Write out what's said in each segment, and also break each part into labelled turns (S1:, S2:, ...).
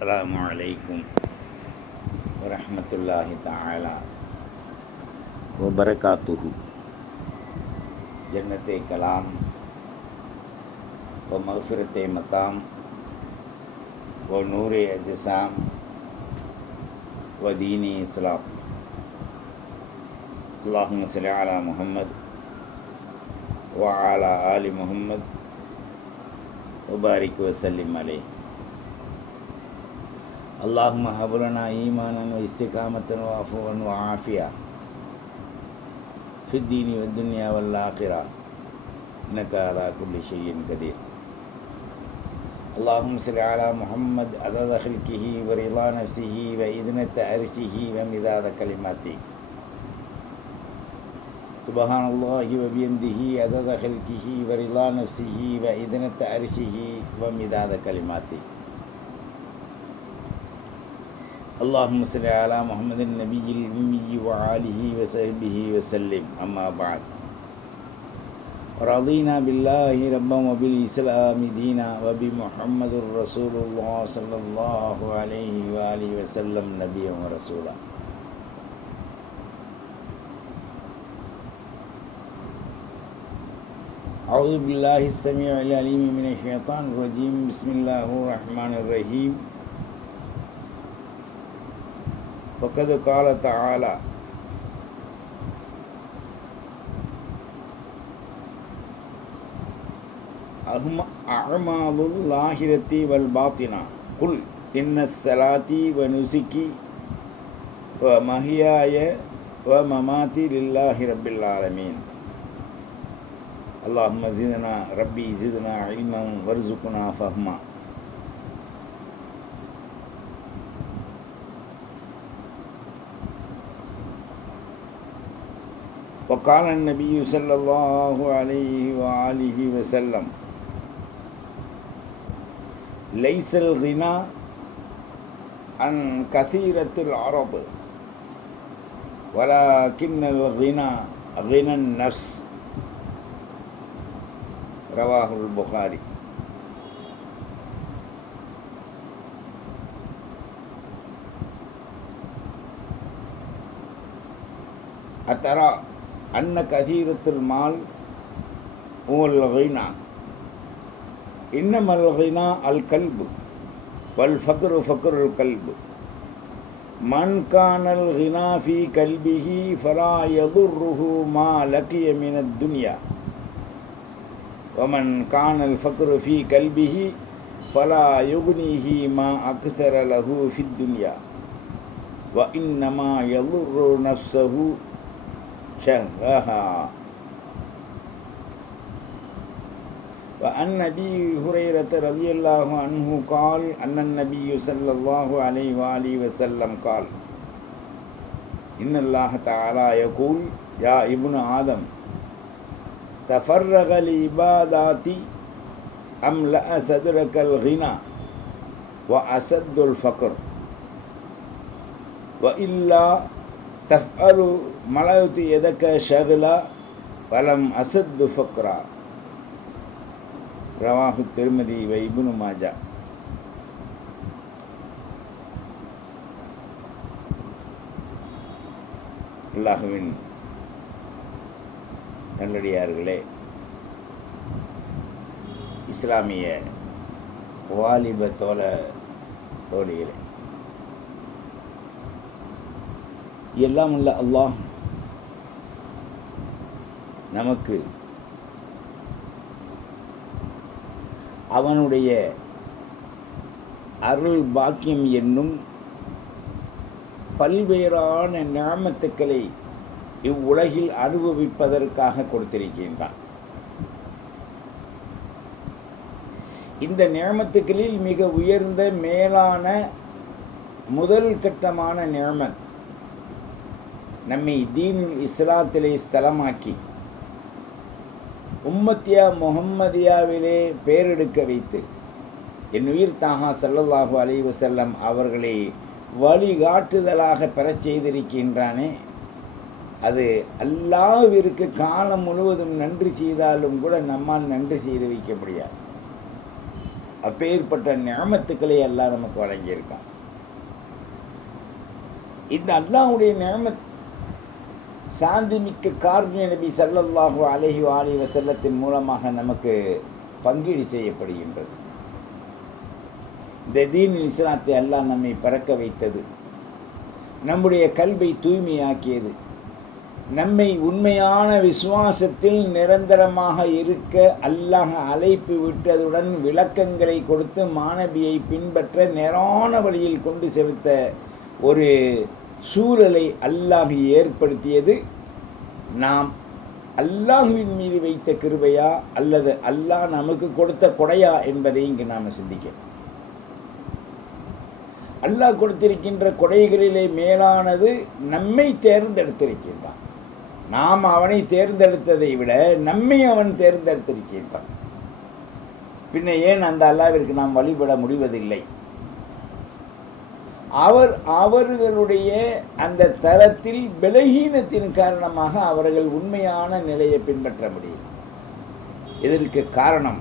S1: السلام عليكم ورحمة الله تعالى وبركاته. جنت کلام و مغفرت مقام و نور اجسام و دین إسلام. اللهم صل على محمد وعلى آل محمد وبارك وسلم عليه. اللهم هب لنا إيمانا واستقامة وعفوا وعافية في الدين والدنيا والآخرة. إنك على كل شيء قدير. اللهم صل على محمد عدد خلقه ورضا نفسه وإذنة عرشه ومداد كلماته. سبحان الله وبحمده عدد خلقه ورضا نفسه وإذنة عرشه ومداد كلماته. اللهم صل على محمد النبي الأمي وآله وصحبه وسلم. أما بعد. رضينا بالله ربا وبالإسلام دينا وبمحمد رسول الله صلى الله عليه وآله وسلم نبيا ورسولا. أعوذ بالله السميع العليم من الشيطان الرجيم. بسم الله الرحمن الرحيم. وقد قال تعالى أعمال اللاهرة والباطنة قل إن الصلاة ونسكي ومحياي ومماتي لله رب العالمين اللهم زدنا ربي زدنا علما وارزقنا فهما وقال النبي صلى الله عليه وآله وسلم ليس الغنى عن كثيرة العرب ولكن الغنى غنى النفس. رواه البخاري. أترى أن كثيرة المال هو الغنى. إنما الغنى الكلب والفقر فقر الكلب. من كان الغنى في كلبه فلا يضره ما لقي من الدنيا. ومن كان الفقر في كلبه فلا يغنيه ما أكثر له في الدنيا. وإنما يضر نفسه شهها وعن أبي هريرة رضي الله عنه قال أن النبي صلى الله عليه وآله وسلم قال إن الله تعالى يقول يا ابن آدم تفرغ العبادات أملأ صدرك الغنى وأسد الفقر وإلا தஃபரு மலத்து எதக்க ஷகுலா பலம் அசத்து ஃபக்ரா. ரவாஹு திருமதி வைபுனு மாஜா. அல்லாஹுவின் நல்லடியார்களே இஸ்லாமிய வாலிப தோழ தோழிகளே. எல்லாம் உள்ள அல்லாஹ். நமக்கு அவனுடைய அருள் பாக்கியம் என்னும் பல்வேறான நாமத்துக்களை இவ்வுலகில் அனுபவிப்பதற்காக கொடுத்திருக்கின்றான். இந்த நியமத்துக்களில் மிக உயர்ந்த மேலான முதல் கட்டமான நியமத் நம்மை தீனுல் இஸ்லாத்திலே ஸ்தலமாக்கி உம்மத்தியா முகம்மதியாவிலே பேரெடுக்க வைத்து என் உயிர் தாகா சல்லல்லாஹு அலி வசல்லம் அவர்களை வழிகாட்டுதலாக பெறச் செய்திருக்கின்றானே அது அல்லாவிற்கு காலம் முழுவதும் நன்றி செய்தாலும் கூட நம்மால் நன்றி செய்து வைக்க முடியாது. அப்பேற்பட்ட நியமத்துக்களை எல்லாம் நமக்கு வழங்கியிருக்கான். இந்த அல்லாவுடைய நியமத் சாந்திமிக்க கார்மிய நபி சல்லல்லாஹு அலஹி வாலி வசல்லத்தின் மூலமாக நமக்கு பங்கீடு செய்யப்படுகின்றது. இந்த தீன் இஸ்லாத்தை அல்லாஹ் நம்மை பறக்க வைத்தது. நம்முடைய கல்வை தூய்மையாக்கியது. நம்மை உண்மையான விசுவாசத்தில் நிரந்தரமாக இருக்க அல்லாஹ் அழைப்பு விட்டதுடன் விளக்கங்களை கொடுத்து மாணவியை பின்பற்ற நேரான வழியில் கொண்டு செலுத்த ஒரு சூழலை அல்லாஹ் ஏற்படுத்தியது. நாம் அல்லாஹுவின் மீது வைத்த கிருபையா அல்லது அல்லாஹ் நமக்கு கொடுத்த கொடையா என்பதை இங்கு நாம் சிந்திக்கிறோம். அல்லாஹ் கொடுத்திருக்கின்ற கொடைகளிலே மேலானது நம்மை தேர்ந்தெடுத்திருக்கின்றான். நாம் அவனை தேர்ந்தெடுத்ததை விட நம்மை அவன் தேர்ந்தெடுத்திருக்கின்றான். பின்ன ஏன் அந்த அல்லாவிற்கு நாம் வழிபட முடிவதில்லை? அவர் அவர்களுடைய அந்த தரத்தில் பலகீனத்தின் காரணமாக அவர்கள் உண்மையான நிலையை பின்பற்ற முடியும். இதற்கு காரணம்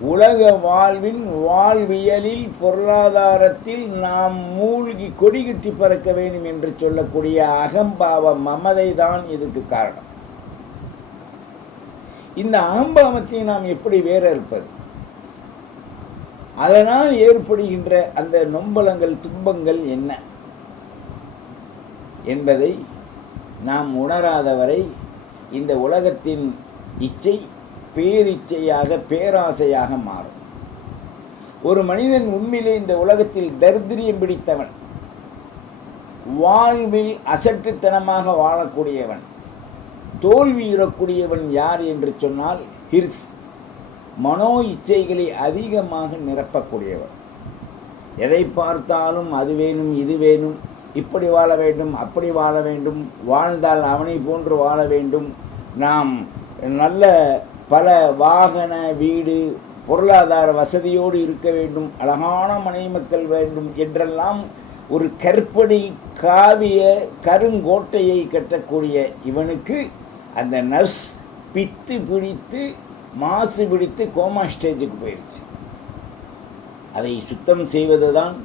S1: உலக வாழ்வின் வாழ்வியலில் பொருளாதாரத்தில் நாம் மூழ்கி கொடிகட்டி பறக்க வேண்டும் என்று சொல்லக்கூடிய அகம்பாவ மமதை தான் இதுக்கு காரணம். இந்த அகம்பாவத்தை நாம் எப்படி வேற இருப்பது அதனால் ஏற்படுகின்ற அந்த நொம்பலங்கள் துன்பங்கள் என்ன? என்பதை நாம் உணராதவரை இந்த உலகத்தின் இச்சை பேரிச்சையாக பேராசையாக மாறும். ஒரு மனிதன் உண்மையிலே இந்த உலகத்தில் தரித்திரியம் பிடித்தவன் வாழ்வில் அசட்டுத்தனமாக வாழக்கூடியவன் தோல்வியுறக்கூடியவன் யார் என்று சொன்னால் ஹிர்ஸ். மனோ இச்சைகளை அதிகமாக நிரப்பக்கூடியவர். எதை பார்த்தாலும் அது வேணும் இது வேணும் இப்படி வாழ வேண்டும் அப்படி வாழ வேண்டும் வாழ்ந்தால் அவனை போன்று வாழ வேண்டும். நாம் நல்ல பல வாகன வீடு பொருளாதார வசதியோடு இருக்க வேண்டும் அழகான மனை மக்கள் வேண்டும் என்றெல்லாம் ஒரு கற்பனை காவிய கருங்கோட்டையை கட்டக்கூடிய இவனுக்கு அந்த நர்ஸ் பித்து பிடித்து மாசு பிடித்து கோமா ஸ்டேஜுக்கு போயிடுச்சு அதை சுத்தம் செய்வது தான்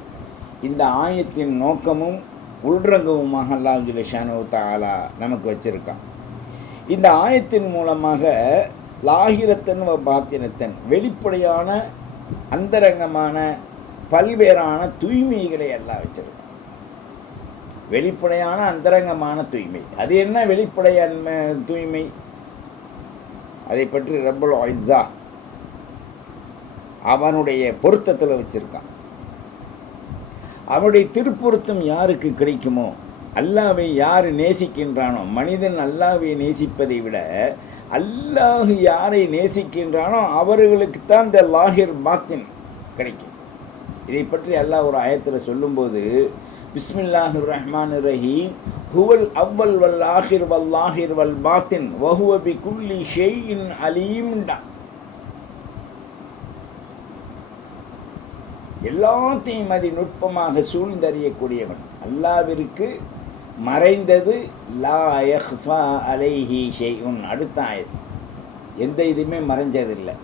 S1: இந்த ஆயத்தின் நோக்கமும் உள்ரங்கவுமாக அல்லாஹுல ஜுலேஷானு தாலா நமக்கு வச்சுருக்கான். இந்த ஆயத்தின் மூலமாக லாகிரத்தன் பாத்தினத்தன் வெளிப்படையான அந்தரங்கமான பல்வேறான தூய்மைகளை எல்லாம் வச்சுருக்கான். வெளிப்படையான அந்தரங்கமான தூய்மை. அது என்ன வெளிப்படையான தூய்மை? அதை பற்றி ரபுல் ஐஸா அவனுடைய பொருத்தத்தில் வச்சுருக்கான். அவனுடைய திருப்பொருத்தம் யாருக்கு கிடைக்குமோ அல்லாவை யார் நேசிக்கின்றானோ மனிதன் அல்லாவை நேசிப்பதை விட அல்லாஹ் யாரை நேசிக்கின்றானோ அவர்களுக்குத்தான் இந்த லாகிர் பாத்தின் கிடைக்கும். இதை பற்றி அல்லாஹ் ஒரு ஆயத்தில் சொல்லும்போது பிஸ்மில்லாஹு ரஹ்மான் ரஹீம் ஹுவல் அவ்வல் வல் ஆஹிர் வல் ஆஹிர் வல் பாத்தின். வஹுவ பி குல்லி ஷெய்யின் அலீம்டா. எல்லாத்தையும் அதி நுட்பமாக சூழ்ந்தறியக்கூடியவன். அல்லாவிற்கு மறைந்தது லா யஹ்ஃபா அலைஹி ஷெய்உன் அடுத்த ஆயுதம் எந்த இதுவுமே மறைஞ்சதில்லை.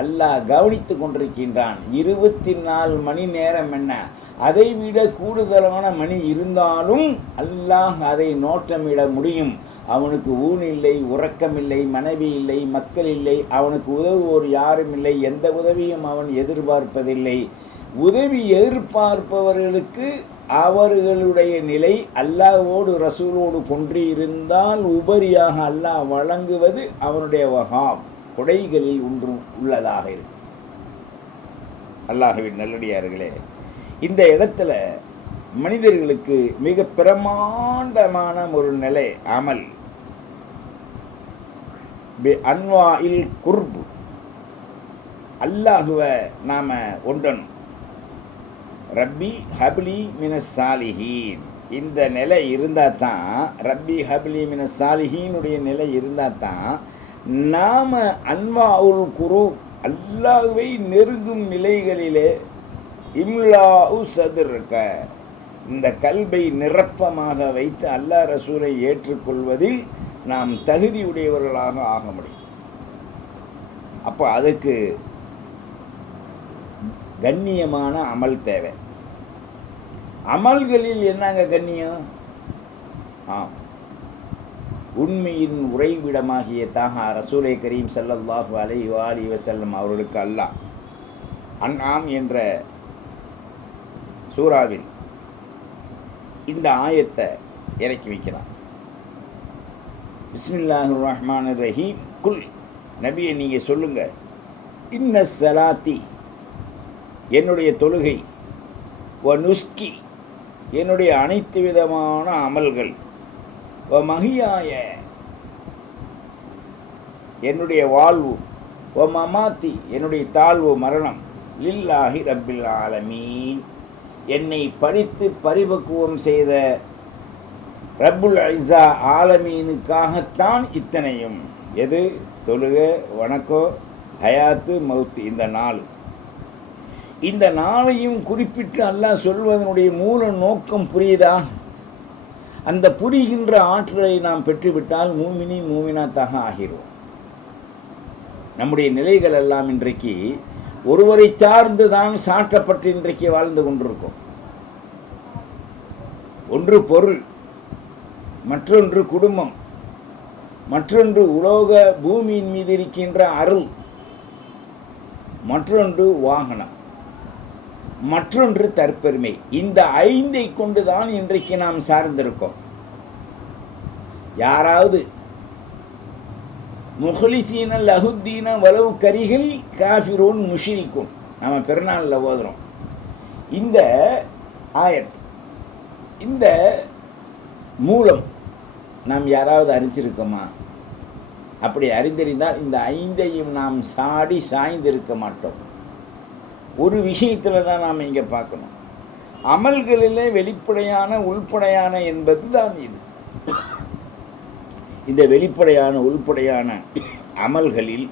S1: அல்லாஹ் கவனித்து கொண்டிருக்கின்றான். இருபத்தி நாலு மணி நேரம் என்ன? அதை விட கூடுதலான மணி இருந்தாலும் அல்லாஹ் அதை நோட்டமிட முடியும். அவனுக்கு ஊன் இல்லை உறக்கமில்லை மனைவி இல்லை மக்கள் இல்லை அவனுக்கு உதவுவோர் யாரும் இல்லை எந்த உதவியும் அவன் எதிர்பார்ப்பதில்லை. உதவி எதிர்பார்ப்பவர்களுக்கு அவர்களுடைய நிலை அல்லாஹோடு ரசூலோடு கொன்றிருந்தால் உபரியாக அல்லாஹ் வழங்குவது அவனுடைய வகாப். கொடைகளில் ஒன்றும் உள்ளதாக இருக்கும். அல்லாஹவின் நல்லடியார்களே இந்த இடத்துல மனிதர்களுக்கு மிக பிரமாண்டமான ஒரு நிலை அமல். அன்வா இல் குர்பு. அல்லாஹுவை நாம் ஒன்றணும். ரப்பி ஹப்லி மின சாலிஹீன். இந்த நிலை இருந்தால் தான் ரப்பி ஹப்லி மின சாலிஹீனுடைய நிலை இருந்தால் தான் நாம் அன்வா உல் குரு அல்லாஹுவை நெருங்கும் நிலைகளிலே இம்லா சதுர்க்க இந்த கல்வை நிரப்பமாக வைத்து அல்லாஹ் ரசூலை ஏற்றுக்கொள்வதில் நாம் தகுதியுடையவர்களாக ஆக முடியும். அப்போ அதுக்கு கண்ணியமான அமல் தேவை. அமல்களில் என்னங்க கண்ணியம்? ஆம். உண்மையின் உறைவிடமாகிய தாகா ரசூலை கரீம் சல்லல்லாஹு அலை வாலி வசல்லம் அவர்களுக்கு அல்லாஹ் அன்ஆம் என்ற சூறாவில் இந்த ஆயத்தை இறக்கி வைக்கிறான். பிஸ்மில்லாஹு ரஹ்மான் ரஹீம். குல் நபியை நீங்கள் சொல்லுங்கள் இன்ன சலாத்தி என்னுடைய தொழுகை. வ நுஸ்கி என்னுடைய அனைத்து விதமான அமல்கள். மகியாய என்னுடைய வாழ்வு ஓ மமாத்தி என்னுடைய தாழ்வு மரணம் லில்லாஹி ரப்பில் ஆலமீன். என்னை படித்து பரிபக்குவம் செய்த ரப்புல் ஐசா ஆலமீனுக்காகத்தான் இத்தனையும். எது? தொழுக வணக்கம் ஹயாத்து மவுத்து இந்த நாள். இந்த நாளையும் குறிப்பிட்டு அல்லாஹ் சொல்வதனுடைய மூல நோக்கம் புரியுதா? அந்த புரிகின்ற ஆற்றலை நாம் பெற்றுவிட்டால் மூமினி மூமினாத்தாக ஆகிறோம். நம்முடைய நிலைகள் எல்லாம் இன்றைக்கு ஒருவரை சார்ந்து தான் சாற்றப்பட்டு இன்றைக்கு வாழ்ந்து கொண்டிருக்கோம். ஒன்று பொருள் மற்றொன்று குடும்பம் மற்றொன்று உலோக பூமியின் மீது இருக்கின்ற அருள் மற்றொன்று வாகனம். மற்றொன்று தற்பெருமை. இந்த ஐந்தை கொண்டுதான் இன்றைக்கு நாம் சார்ந்திருக்கோம். யாராவது முஹலிசீன லஹுத்தீன வலவு கரிகள் காஃபிரோன் முஷிரிக்கும். நம்ம பெருநாளில் ஓதுறோம். இந்த ஆயத் இந்த மூலம் நாம் யாராவது அறிஞ்சிருக்கோமா? அப்படி அறிந்திருந்தால் இந்த ஐந்தையும் நாம் சாடி சாய்ந்திருக்க மாட்டோம். ஒரு விஷயத்தில் தான் நாம் இங்கே பார்க்கணும். அமல்களிலே வெளிப்படையான உள்படையான என்பது தான் இது. இந்த வெளிப்படையான உள்படையான அமல்களில்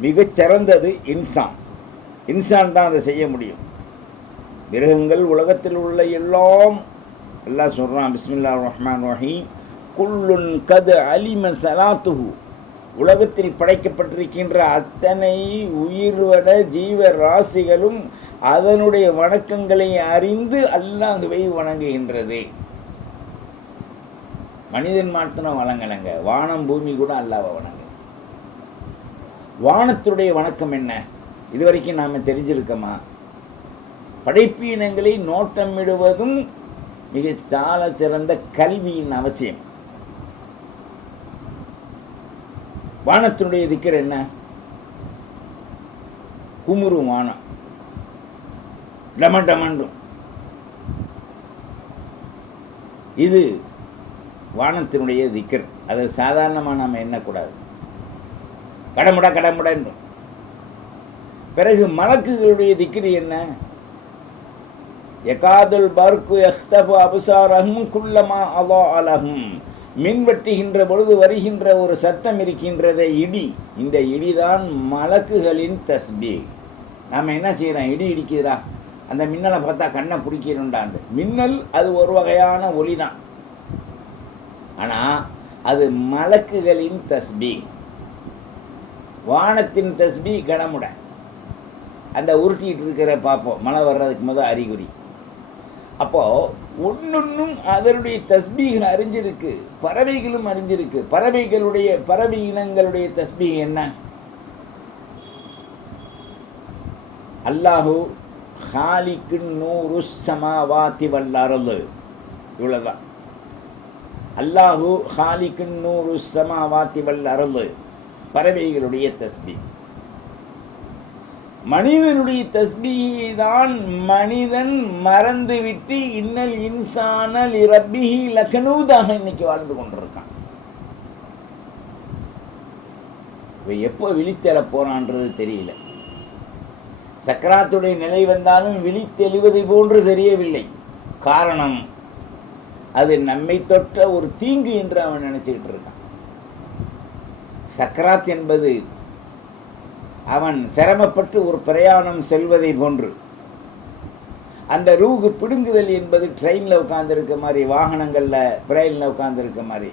S1: மிகச் சிறந்தது இன்சான். இன்சான் தான் அதை செய்ய முடியும். மிருகங்கள் உலகத்தில் உள்ள எல்லாம் எல்லாம் சொல்கிறான் பிஸ்மில்லா ரஹ்மான் ரஹீம் குல்லுன் கது அலிம சலாத்துஹூ. உலகத்தில் படைக்கப்பட்டிருக்கின்ற அத்தனை உயிர்வன ஜீவ ராசிகளும் அதனுடைய வணக்கங்களை அறிந்து அல்லாஹுவை வணங்குகின்றது. மனிதன் மாத்திரம் வணங்கலைங்க. வானம் பூமி கூட அல்லாவை வணங்க. வானத்துடைய வணக்கம் என்ன? இதுவரைக்கும் நாம் தெரிஞ்சிருக்கோமா? படைப்பு இனங்களை நோட்டமிடுவதும் மிக சால சிறந்த கல்வியின் அவசியம். வானத்தினுடைய திக்கர் என்ன? குமுறும் வானம். டமண்டமண்டும் இது வானத்தினுடைய திக்கர். அது சாதாரணமாக நாம் எண்ணக்கூடாது. கடமுடா கடமுடன்றும் பிறகு மலக்குகளுடைய திக்கிரி என்ன? எகாதுல் பர்கு எஸ்தபு அபுசாரஹும் குல்லமா அலோ அலஹும் மின்வெட்டுகின்ற பொழுது வருகின்ற ஒரு சத்தம் இருக்கின்றத இடி. இந்த இடிதான் மலக்குகளின் தஸ்பி நாம் என்ன செய்கிறோம் இடி இடிக்குதுடா. அந்த மின்னலை பார்த்தா கண்ணை பிடிக்கணுண்டாண்டு மின்னல் அது ஒரு வகையான ஒளி தான் ஆனால் அது மலக்குகளின் தஸ்பி வானத்தின் தஸ்பி கனமுட அந்த உருட்டிகிட்டு இருக்கிற பார்ப்போம் மழை வர்றதுக்கு முதல் அறிகுறி. அப்போது ஒன்னொன்றும் அதனுடைய தஸ்பீகள் அறிஞ்சிருக்கு பறவைகளும் அறிஞ்சிருக்கு. பறவைகளுடைய பறவை இனங்களுடைய தஸ்பீக் என்ன? அல்லாஹு ஹாலிக்கு நூறு சமாவாத்தி வல்லாரது இவ்வளோதான் அல்லாஹு ஹாலிக்கு நூறு சமாவாத்தி வல்லாரது பறவைகளுடைய தஸ்பீ மனிதனுடைய தஸ்பியை தான் மனிதன் மறந்துவிட்டு இன்னல் இன்சானல் ரப்பிஹி லக்னூதாக இன்னைக்கு வாழ்ந்து கொண்டிருக்கான். இவன் எப்போ விழித்தெழ போறான்றது தெரியல. சக்கராத்துடைய நிலை வந்தாலும் விழித்தெழுவது போன்று தெரியவில்லை. காரணம் அது நம்மை தொற்ற ஒரு தீங்கு என்று அவன் நினைச்சுக்கிட்டு இருக்கான். சக்கராத் என்பது அவன் சிரமப்பட்டு ஒரு பிரயாணம் செல்வதை போன்று. அந்த ரூகு பிடுங்குதல் என்பது ட்ரெயினில் உட்காந்துருக்க மாதிரி வாகனங்களில் பிரெயினில் உட்காந்துருக்க மாதிரி.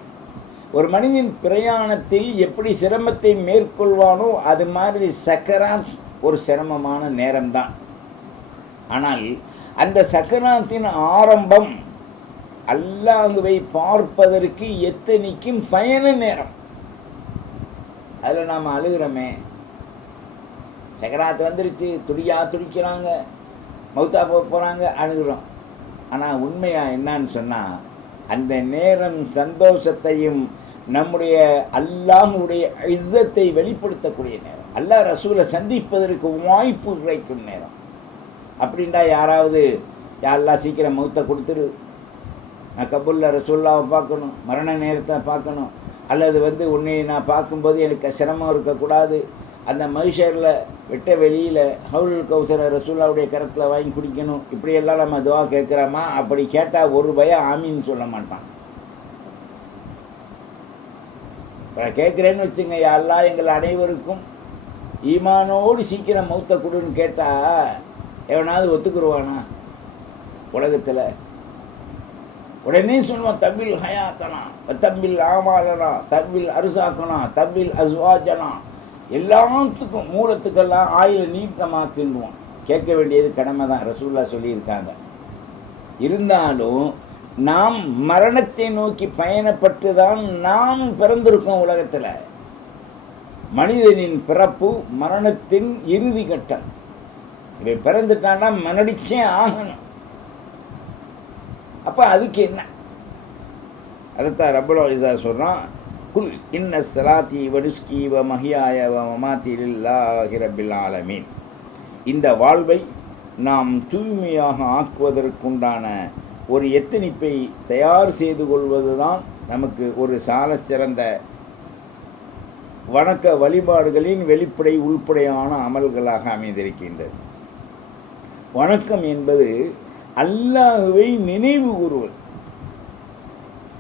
S1: ஒரு மனிதன் பிரயாணத்தில் எப்படி சிரமத்தை மேற்கொள்வானோ அது மாதிரி சக்கரான் ஒரு சிரமமான நேரம்தான். ஆனால் அந்த சக்கராத்தின் ஆரம்பம் அல்லாஹுவை பார்ப்பதற்கு எத்தனைக்கும் பயண நேரம். அதில் நாம் அழுகிறோமே சக்கராத்து வந்துருச்சு துடியாக துடிக்கிறாங்க மௌத்தா போக போகிறாங்க அழுகிறோம். ஆனால் உண்மையாக என்னன்னு சொன்னால் அந்த நேரம் சந்தோஷத்தையும் நம்முடைய அல்லாஹுடைய இஸ்ஸத்தை வெளிப்படுத்தக்கூடிய நேரம். அல்லாஹ் ரசூலை சந்திப்பதற்கு வாய்ப்பு கிடைக்கும் நேரம். அப்படின்டா யாராவது யாரெல்லாம் சீக்கிரம் மௌத்தை கொடுத்துரு. நான் கபூலில் ரசூல்லாவை பார்க்கணும் மரண நேரத்தை பார்க்கணும். அல்லது வந்து உன்னை நான் பார்க்கும்போது எனக்கு சிரமம் இருக்கக்கூடாது. அந்த மனுஷரில் வெட்ட வெளியில் ஹவுல் கௌசர ரசூல்லாவுடைய கரத்தில் வாங்கி குடிக்கணும் இப்படியெல்லாம் நம்ம துவா கேட்குறோமா? அப்படி கேட்டால் ஒரு பயம் ஆமின்னு சொல்ல மாட்டான். இப்போ கேட்குறேன்னு வச்சுங்க யாரெல்லாம் எங்கள் அனைவருக்கும் ஈமானோடு சீக்கிரம் மௌத்த கொடுன்னு கேட்டால் எவனாவது ஒத்துக்குருவானா? உலகத்தில். உடனே சொல்லுவான் தவ்வில் ஹயாத்தனா தம்பில் ஆமாலனா தவ்வில் அரிசாக்கனா தவ்வில் அஸ்வாஜனா எல்லாத்துக்கும் மூலத்துக்கெல்லாம் ஆயில தின்னுவோம் கேட்க வேண்டியது கடமை தான் ரசூல்லா சொல்லியிருக்காங்க. இருந்தாலும் நாம் மரணத்தை நோக்கி பயணப்பட்டு தான் நாம் பிறந்திருக்கோம் உலகத்தில். மனிதனின் பிறப்பு மரணத்தின் இறுதி கட்டம். இப்படி பிறந்துட்டான்னா மரணிச்சே ஆகணும். அப்போ அதுக்கு என்ன? அதுதான் ரப்பல் வயசா சொல்கிறான் குல் இன்ன சலாத்தி வடுஸ்கி வ மஹியாய வ மமாத்தி ஆலமீன். இந்த வாழ்வை நாம் தூய்மையாக ஆக்குவதற்குண்டான ஒரு எத்தனிப்பை தயார் செய்து கொள்வதுதான் நமக்கு ஒரு சாலச்சிறந்த வணக்க வழிபாடுகளின் வெளிப்படை உள்படையான அமல்களாக அமைந்திருக்கின்றது. வணக்கம் என்பது அல்லாஹுவை நினைவு கூறுவது.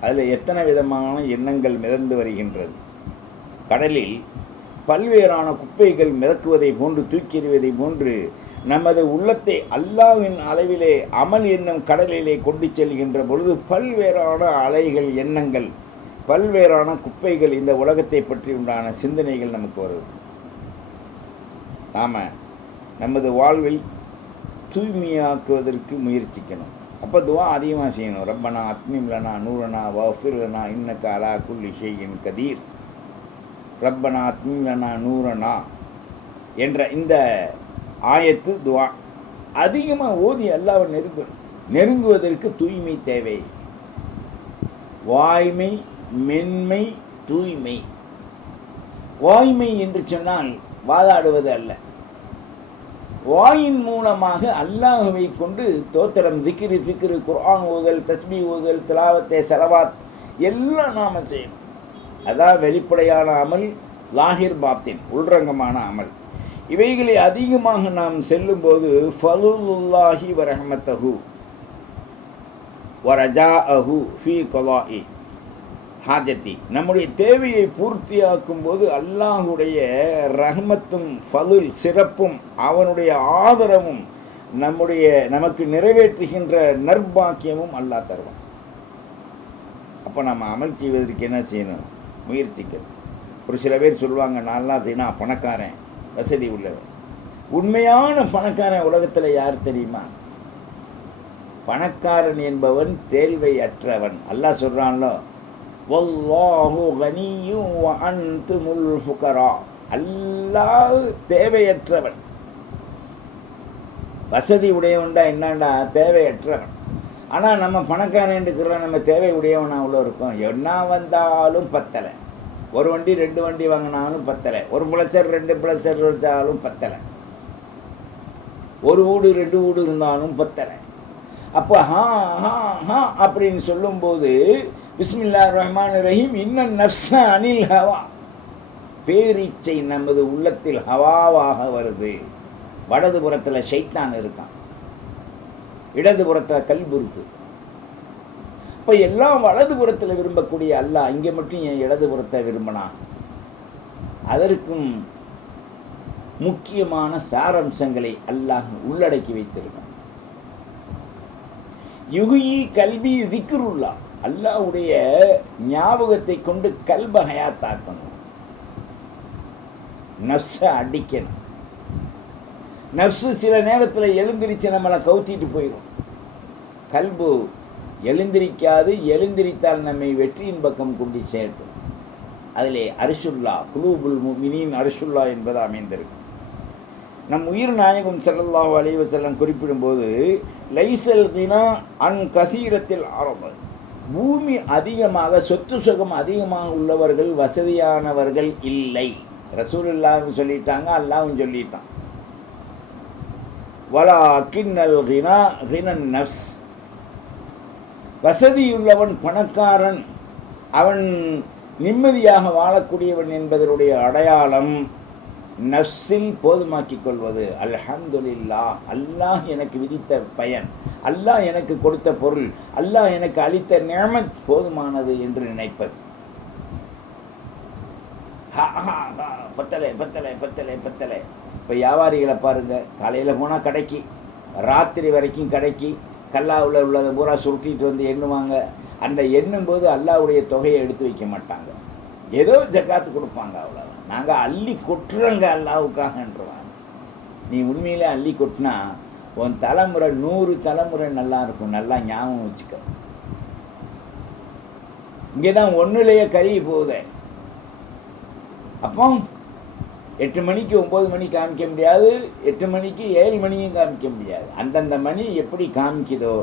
S1: அதில் எத்தனை விதமான எண்ணங்கள் மிதந்து வருகின்றது? கடலில் பல்வேறான குப்பைகள் மிதக்குவதை போன்று தூக்கி எறிவதை போன்று நமது உள்ளத்தை அல்லாவின் அளவிலே அமல் என்னும் கடலிலே கொண்டு செல்கின்ற பொழுது பல்வேறான அலைகள் எண்ணங்கள் பல்வேறான குப்பைகள் இந்த உலகத்தை பற்றி உண்டான சிந்தனைகள் நமக்கு வருது. நாம் நமது வாழ்வை தூய்மையாக்குவதற்கு முயற்சிக்கணும். அப்போ துவா அதிகமாக செய்யணும். ரப்பனா அத்மிம்லனா நூறனா வஃபிர்லனா இன்னக்க அலா குல்லி ஷெய்யின் கதீர். ரப்பனா அத்மிம்லனா நூறனா என்ற இந்த ஆயத்து துவா. அதிகமாக ஓதி அல்லாவை நெருங்கு நெருங்குவதற்கு தூய்மை தேவை. வாய்மை மென்மை தூய்மை. வாய்மை என்று சொன்னால் வாதாடுவது அல்ல. வாயின் மூலமாக அல்லாஹுவை கொண்டு தோத்திரம் திக்ரு ஃபிக்ரு குர்ஆன் ஓதல் தஸ்மி ஓதல் திலாவத்தை செலவாத் எல்லாம் நாம் செய்யணும். அதான் வெளிப்படையான அமல் லாகிர் பாத்தின் உள்ரங்கமான அமல். இவைகளை அதிகமாக நாம் செல்லும்போது ஃபலுல்லாஹி வரஹமத்தஹு வரஜா அஹு ஃபி கொலாஇ. ஹாஜத்தி. நம்முடைய தேவையை பூர்த்தியாக்கும் போது அல்லாஹுடைய ரஹ்மத்தும் ஃபலுல் சிறப்பும் அவனுடைய ஆதரவும் நம்முடைய நமக்கு நிறைவேற்றுகின்ற நற்பாக்கியமும் அல்லாஹ் தருவான். அப்போ நம்ம அமல் செய்வதற்கு என்ன செய்யணும்? முயற்சிக்கணும். ஒரு சில பேர் சொல்லுவாங்க நான்லாம் தினா பணக்காரன் வசதி உள்ளவன். உண்மையான பணக்காரன் உலகத்தில் யார் தெரியுமா? பணக்காரன் என்பவன் தேல்வை அற்றவன் அல்லாஹ் சொல்கிறான்லோ வல்லாஹு கனியும் அன்துமுல் ஃபுகரா. அல்லாஹ் தேவையற்றவன். வசதி உடையவன்டா என்னண்டா தேவையற்றவன். ஆனால் நம்ம பணக்காரன்டுக்கிறோம் நம்ம தேவை உடையவன் உள்ள இருக்கோம். என்ன வந்தாலும் பத்தலை. ஒரு வண்டி ரெண்டு வண்டி வாங்கினாலும் பத்தலை. ஒரு பிளச்சர் ரெண்டு பிளச்சர் வச்சாலும் பத்தலை. ஒரு வீடு ரெண்டு வீடு இருந்தாலும் பத்தலை. அப்போ ஹா ஹா ஹா அப்படின்னு சொல்லும்போது பிஸ்மில்லா ரஹ்மான் ரஹீம் இன்னும் நப்ச அனில் ஹவா. பேரீச்சை நமது உள்ளத்தில் ஹவாவாக வருது. வடதுபுறத்தில் ஷைத்தான் இருக்கான். இடதுபுறத்தில் கல்பு இருக்கு. இப்போ எல்லாம் வலதுபுறத்தில் விரும்பக்கூடிய அல்லாஹ் இங்கே மட்டும் என் இடதுபுறத்தை விரும்பினான் அதற்கும் முக்கியமான சாரம்சங்களை அல்லாஹ் உள்ளடக்கி வைத்திருக்கான். யுகி கல்வி திக்ருல்லா. அல்லாஹ்வுடைய ஞாபகத்தை கொண்டு கல்ப ஹயாத்தாக்கணும். நஃப்ஸை அடிக்கணும். நர்ஸு சில நேரத்தில் எழுந்திரிச்சு நம்மளை கவுத்திட்டு போயிடும் கல்பு எழுந்திரிக்காது எழுந்திரித்தால் நம்மை வெற்றியின் பக்கம் கொண்டு சேர்க்கும். அதிலே அரிசுல்லா குலூபுல் மினின் அரிசுல்லா என்பது அமைந்திருக்கு நம் உயிர் நாயகம் செல்லல்லா அலைவசல்லம் குறிப்பிடும்போது லைசல் தினா அன் கசீரத்தில் ஆரம்பம் பூமி அதிகமாக சொத்து சுகம் அதிகமாக உள்ளவர்கள் வசதியானவர்கள் இல்லை. ரசூலுல்லாஹ் சொல்லிட்டாங்க அல்லாவும் சொல்லிட்டான். வலா கிண்ணல் கினா கினன் நப்ஸ் வசதியுள்ளவன் பணக்காரன் அவன் நிம்மதியாக வாழக்கூடியவன் என்பதனுடைய அடையாளம் நஃப்ஸில் போதுமாக்கிக் கொள்வது அல்ஹம்துலில்லா அல்லாஹ் எனக்கு விதித்த பயன். அல்லாஹ் எனக்கு கொடுத்த பொருள். அல்லாஹ் எனக்கு அளித்த நியமத் போதுமானது என்று நினைப்பது. ஹா, ஹா, ஹா, பத்தலை பத்தலை பத்தலை பத்தலை. இப்போ வியாபாரிகளை பாருங்கள் காலையில் போனால் கடைக்கு. ராத்திரி வரைக்கும் கடைக்கு. கல்லாவில் உள்ளதை பூரா சுருட்டிட்டு வந்து எண்ணுவாங்க. அந்த எண்ணும்போது அல்லாவுடைய தொகையை எடுத்து வைக்க மாட்டாங்க. ஏதோ ஜக்காத்து கொடுப்பாங்க அவ்வளோ நாங்கள் அள்ளி கொட்டுறோங்க அல்லாவுக்காகன்றவாங்க நீ உண்மையிலே அள்ளி கொட்டினா உன் தலைமுறை நூறு தலைமுறை நல்லா இருக்கும். நல்லா ஞாபகம் வச்சுக்க. இங்கே தான் ஒன்றுலேயே கருகி போகுதே. அப்போ எட்டு மணிக்கு ஒம்பது மணி காமிக்க முடியாது. எட்டு மணிக்கு ஏழு மணியும் காமிக்க முடியாது. அந்தந்த மணி எப்படி காமிக்குதோ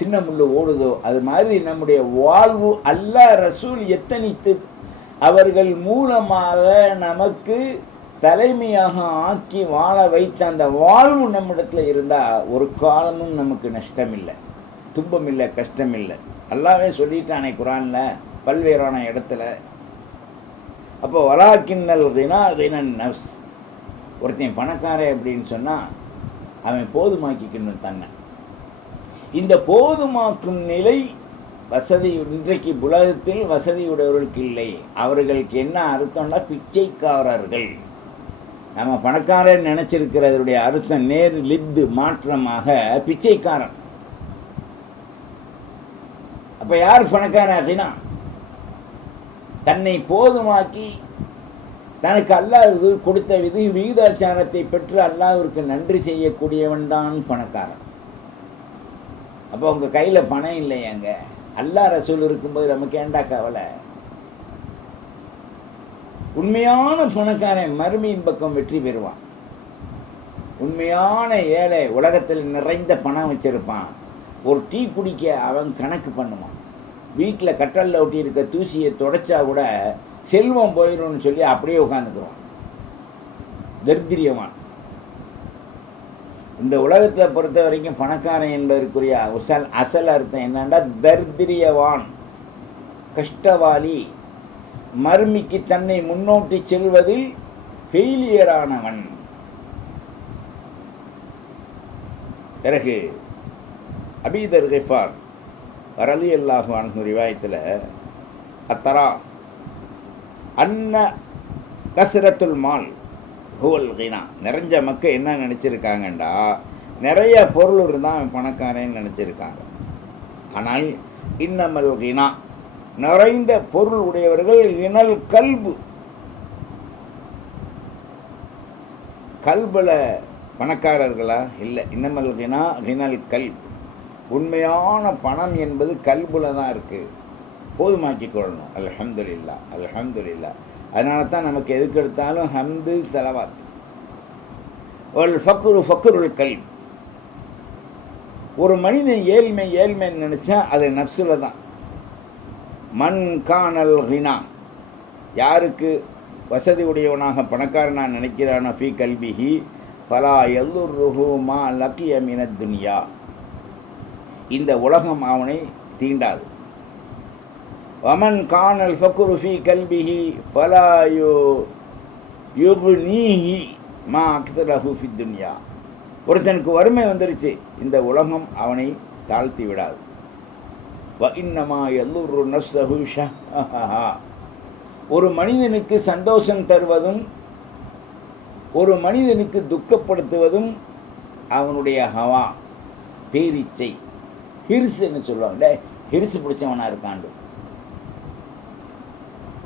S1: சின்ன முள்ளு ஓடுதோ அது மாதிரி நம்முடைய வாழ்வு அல்லாஹ் ரசூல் எத்தனை அவர்கள் மூலமாக நமக்கு தலைமையாக ஆக்கி வாழ வைத்த அந்த வாழ்வு நம்மிடத்தில் இருந்தால் ஒரு காலமும் நமக்கு நஷ்டம் இல்லை துன்பம் இல்லை கஷ்டம் இல்லை அல்லாவே சொல்லிட்டானே குரானில் பல்வேறான இடத்துல. அப்போ வலாக்கின்னல் தினா தினன் நர்ஸ் ஒருத்தன் பணக்காரன் அப்படின்னு சொன்னால் அவன் போதுமாக்கிக்கணும் தன்னை. இந்த போதுமாக்கும் நிலை வசதி இன்றைக்கு உலகத்தில் வசதியுடையவர்களுக்கு இல்லை. அவர்களுக்கு என்ன அர்த்தம்னா பிச்சைக்காரர்கள். நம்ம பணக்காரன் நினச்சிருக்கிறதனுடைய அர்த்தம் நேர் லித்து மாற்றமாக பிச்சைக்காரன். அப்போ யார் பணக்காரன் அப்படின்னா? தன்னை போதுமாக்கி தனக்கு அல்லாஹ் கொடுத்த விதி விகிதாச்சாரத்தை பெற்று அல்லாஹிற்கு நன்றி செய்யக்கூடியவன் தான் பணக்காரன். அப்போ உங்கள் கையில் பணம் இல்லையாங்க? அல்லாஹ் ரசூல் இருக்கும்போது நமக்கு ஏண்டா கவலை? உண்மையான பணக்காரன் மறுமையின் பக்கம் வெற்றி பெறுவான். உண்மையான ஏழை உலகத்தில் நிறைந்த பணம் வச்சிருப்பான். ஒரு டீ குடிக்க அவன் கணக்கு பண்ணுவான். வீட்டில் கட்டலில் ஒட்டி இருக்க தூசியை தொடச்சா கூட செல்வம் போயிடும்னு சொல்லி அப்படியே உட்காந்துக்குவான் தரித்திரியவான். இந்த உலகத்தை பொறுத்த வரைக்கும் பணக்காரன் என்பதற்குரிய அசல் அசல் அர்த்தம் என்னென்னா தர்திரியவான் கஷ்டவாளி மருமிக்கு தன்னை முன்னோட்டி செல்வதில் ஃபெயிலியரானவன் பிறகு அபீதர் ஹிஃபார் ரலி அல்லாஹு ரிவாயத்தில் அத்தரா அன்ன கசரத்துல் மால் ஹுவல் கினா. நிறைஞ்ச மக்கள் என்ன நினச்சிருக்காங்கண்டா? நிறைய பொருள் இருந்தால் அவன் பணக்காரன்னு நினச்சிருக்காங்க. ஆனால் இன்னமல் கினா. நிறைந்த பொருள் உடையவர்கள் இனல் கல்பு. கல்பில் பணக்காரர்களா? இல்லை. இன்னமல் கினா கினல் கல்பு. உண்மையான பணம் என்பது கல்புல தான் இருக்குது போதுமாக்கிக் கொள்ளணும். அல்ஹம்துலில்லா அல்ஹம்துலில்லா. அதனால தான் நமக்கு எதுக்கு எடுத்தாலும் ஹம்து செலவாத். ஒரு ஃபக்குரு ஃபக்குருள் கல் ஒரு மனிதன் ஏழ்மை ஏழ்மைன்னு நினச்சா அது நப்சில் தான். மண் காணல் ரினா. யாருக்கு வசதி உடையவனாக பணக்காரனாக நினைக்கிறானோ ஃபி கல்விஹி ஃபலா எல்லுருஹு மா லக்கிய மின துனியா. இந்த உலகம் அவனை தீண்டாது. வமன் காணல் ஃபக்குருஃபி கல்பிஹி ஃபலாயோ யுகுனீஹி மா அக்தரஹூஃபி துன்யா ஒருத்தனுக்கு வறுமை வந்துருச்சு இந்த உலகம் அவனை தாழ்த்தி விடாது. வ இன்னமா எல்லூரு நஃப்ஸஹு ஷஹஹா ஒரு மனிதனுக்கு சந்தோஷம் தருவதும் ஒரு மனிதனுக்கு துக்கப்படுத்துவதும் அவனுடைய ஹவா பேரிச்சை. ஹிர்ஸுன்னு சொல்லுவாங்க. டே பிடிச்சவனாக இருக்காண்டு.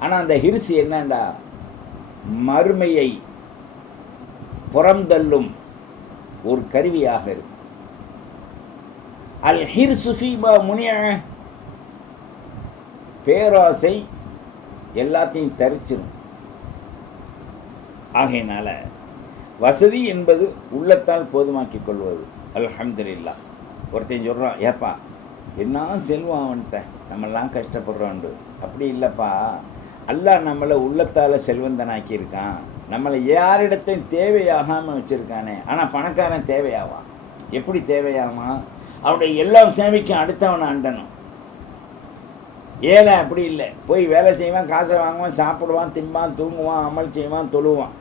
S1: ஆனால் அந்த ஹிர்ஸு என்னண்டா? மறுமையை புறந்தள்ளும் ஒரு கருவியாக இருக்கும். அல் ஹிர் சுஃபீபா முனிய பேராசை எல்லாத்தையும் தரிச்சிடும் ஆகையினால வசதி என்பது உள்ளத்தால் போதுமாக்கிக் கொள்வது. அல்ஹம்துலில்லா. ஒருத்தன் சொல்கிறான் ஏப்பா என்ன செல்வம் அவன்கிட்ட? நம்மெல்லாம் கஷ்டப்படுறோன்ட்டு அப்படி இல்லைப்பா. அல்லாஹ் நம்மளை உள்ளத்தால் செல்வந்தனாக்கி இருக்கான் நம்மளை யாரிடத்தையும் தேவையாகாமல் வச்சுருக்கானே. ஆனால் பணக்காரன் தேவையாவான். எப்படி தேவையாமா அவனுடைய எல்லா தேவைக்கும் அடுத்தவனை அண்டணும். ஏழை அப்படி இல்லை. போய் வேலை செய்வான் காசை வாங்குவான் சாப்பிடுவான் திம்பான் தூங்குவான் அமல் செய்வான் தொழுவான்.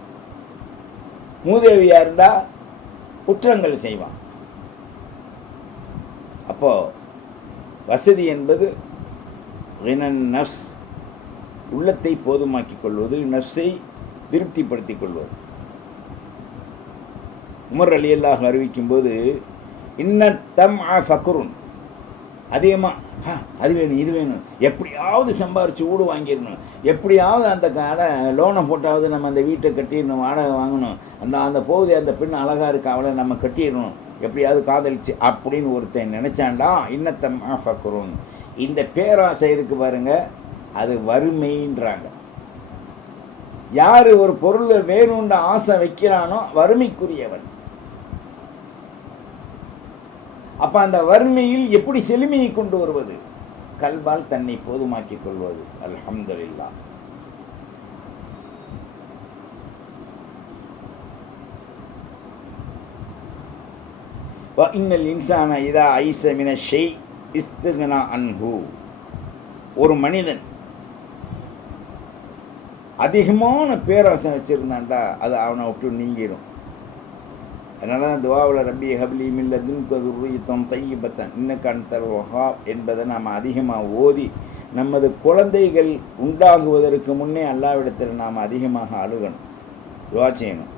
S1: மூதேவியாக இருந்தால் குற்றங்கள் செய்வான். அப்போது வசதி என்பது ரினன் நர்ஸ் உள்ளத்தை போதுமாக்கிக் கொள்வது நஃப்ஸை திருப்திப்படுத்திக் கொள்வது. உமர் அலி அல்லாஹ் அறிவிக்கும்போது இன்னத்தம் ஃபக்குருன் அதிகமாக "ஹா, அது வேணும் இது வேணும். எப்படியாவது சம்பாரித்து வீடு வாங்கிடணும். எப்படியாவது அந்த கடை லோனை போட்டாவது நம்ம அந்த வீட்டை கட்டிடணும் வாடகை வாங்கணும். அந்த அந்த போகுது அந்த பெண் அழகாக இருக்க அவளை நம்ம கட்டிடணும். எப்படியாவது காதலிச்சு அப்படின்னு ஒருத்தன் நினச்சாண்டா இன்னத்தம் ஃபக்குருன் இந்த பேராசை இருக்குது பாருங்கள் அது வறுமைன்றாங்க. யார் ஒரு பொருளை வேணுன்ற ஆசை வைக்கிறானோ வறுமைக்குரியவன். அப்ப அந்த வறுமையில் எப்படி செழுமையை கொண்டு வருவது? கல்வால் தன்னை போதுமாக்கிக் கொள்வது. அல்ஹம்துல்லா இன்னல் இன்சான இதா ஐசமின ஷெய் இஸ்துகனா அன்ஹு. ஒரு மனிதன் அதிகமான பேராசை வச்சுருந்தான்டா அது அவனை விட்டு நீங்கிடும் அதனால தான் துவாவில் ரப்பி ஹப்லி மில்லதுன் கதுருத்தம் தையபத்தன் இன்னக்கான் தர் வஹாப் என்பதை நாம் அதிகமாக ஓதி நமது குழந்தைகள் உண்டாகுவதற்கு முன்னே அல்லாவிடத்தில் நாம் அதிகமாக அழுகணும். துவா செய்யணும்.